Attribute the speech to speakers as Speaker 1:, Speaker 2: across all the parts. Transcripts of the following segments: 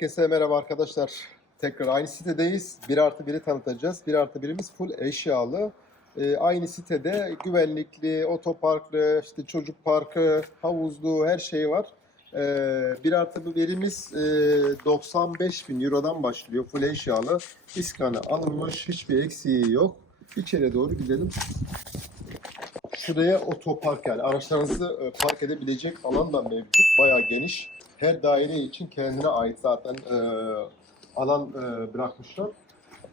Speaker 1: Herkese merhaba arkadaşlar. Tekrar aynı sitedeyiz. 1 artı 1'i tanıtacağız. 1 artı 1'imiz full eşyalı. Ee, aynı sitede güvenlikli, otoparklı, işte çocuk parkı, havuzlu her şey var. Ee, 1 artı 1'imiz e, 95 bin Euro'dan başlıyor. Full eşyalı. İskanı alınmış. Hiçbir eksiği yok. İçeri doğru gidelim. Şuraya otopark yani araçlarınızı e, park edebilecek alan da mevcut. Bayağı geniş. Her daire için kendine ait zaten e, alan e, bırakmışlar.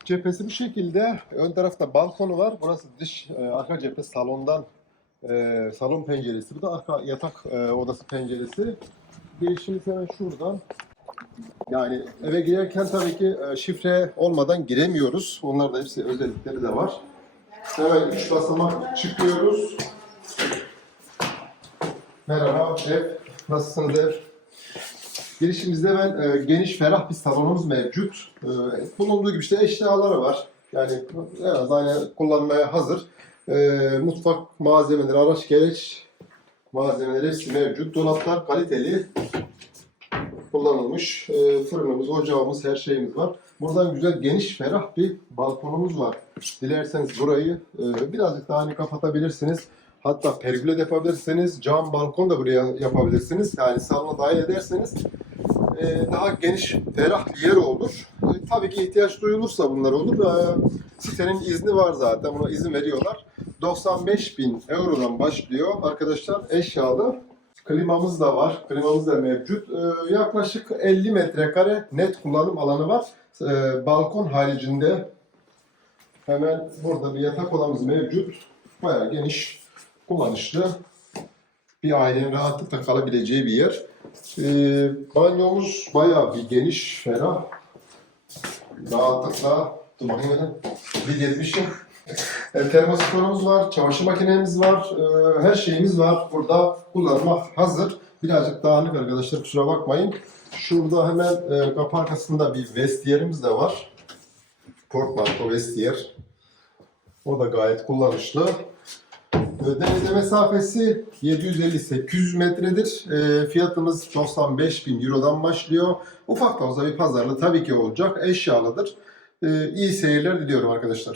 Speaker 1: Cephesi bu şekilde. Ön tarafta balkonu var. Burası dış e, arka cephe salondan e, salon penceresi. Bu da arka yatak e, odası penceresi. Girişimiz hemen şuradan. Yani eve girerken tabii ki e, şifre olmadan giremiyoruz. Onlar da hepsi özellikleri de var. Hemen üç basamak çıkıyoruz. Merhaba ev. Nasılsınız ev? Girişimizde hemen e, geniş, ferah bir salonumuz mevcut. E, bulunduğu gibi işte eşyaları var. Yani biraz aynı kullanmaya hazır. E, mutfak malzemeleri, araç gereç malzemeleri hepsi mevcut. Dolaplar kaliteli kullanılmış. E, fırınımız, ocağımız, her şeyimiz var. Buradan güzel, geniş, ferah bir balkonumuz var. Dilerseniz burayı e, birazcık daha hani kapatabilirsiniz. Hatta pergüle de yapabilirsiniz. Cam balkon da buraya yapabilirsiniz. Yani salona dahil ederseniz e, daha geniş, ferah bir yer olur. E, tabii ki ihtiyaç duyulursa bunlar olur. E, sitenin izni var zaten. Buna izin veriyorlar. 95 bin eurodan başlıyor arkadaşlar eşyalı. Klimamız da var. Klimamız da mevcut. E, yaklaşık 50 metrekare net kullanım alanı var. E, balkon haricinde hemen burada bir yatak odamız mevcut. Bayağı geniş, kullanışlı bir ailenin rahatlıkla kalabileceği bir yer. Ee, banyomuz bayağı bir geniş, ferah. Rahatlıkla, dur bakayım bir gezmişim. E, termosifonumuz var, çamaşır makinemiz var, e, her şeyimiz var. Burada kullanıma hazır. Birazcık dağınık arkadaşlar kusura bakmayın. Şurada hemen e, kapı arkasında bir vestiyerimiz de var. Portmanto vestiyer. O da gayet kullanışlı. Denize mesafesi 750-800 metredir. E, fiyatımız 95 bin Euro'dan başlıyor. Ufak da olsa bir pazarlığı tabii ki olacak. Eşyalıdır. E, iyi seyirler diliyorum arkadaşlar.